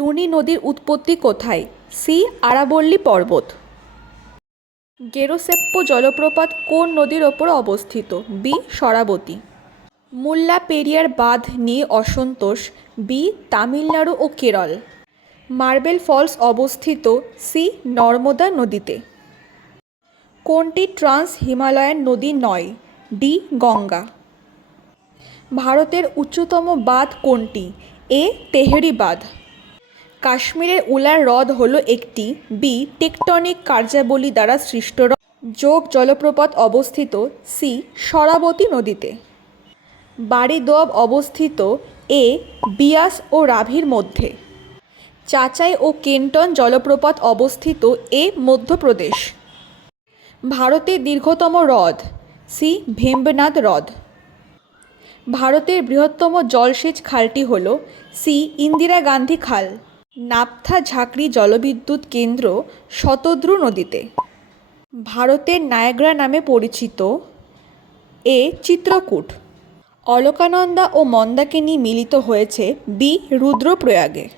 লুনি নদীর উৎপত্তি কোথায়? সি. আরাবল্লী পর্বত। গেরোসেপ্পো জলপ্রপাত কোন নদীর ওপর অবস্থিত? বি. শরাবতী। মুল্লা পেরিয়ার বাঁধ নিয়ে অসন্তোষ। বি. তামিলনাড়ু ও কেরল। মার্বেল ফলস অবস্থিত সি. নর্মদা নদীতে। কোনটি ট্রান্স হিমালয়ান নদী নয়? ডি. গঙ্গা। ভারতের উচ্চতম বাঁধ কোনটি? এ. তেহরি বাঁধ। কাশ্মীরের উলার হ্রদ হল একটি বি. টেকটনিক কার্যাবলী দ্বারা সৃষ্ট হ্রদ। যোগ জলপ্রপাত অবস্থিত সি. শরাবতী নদীতে। বাড়ি দোয়াব অবস্থিত এ. বিয়াস ও রাভির মধ্যে। চাচাই ও কেন্টন জলপ্রপাত অবস্থিত এ. মধ্যপ্রদেশ। ভারতের দীর্ঘতম হ্রদ সি. ভেম্বনাদ হ্রদ। ভারতের বৃহত্তম জলসেচ খালটি হল সি. ইন্দিরা গান্ধী খাল। নাপথা ঝাঁকড়ি জলবিদ্যুৎ কেন্দ্র শতদ্রু নদীতে। ভারতের নায়াগ্রা নামে পরিচিত এ. চিত্রকূট। অলকানন্দা ও মন্দাকিনী মিলিত হয়েছে বি. রুদ্রপ্রয়াগে।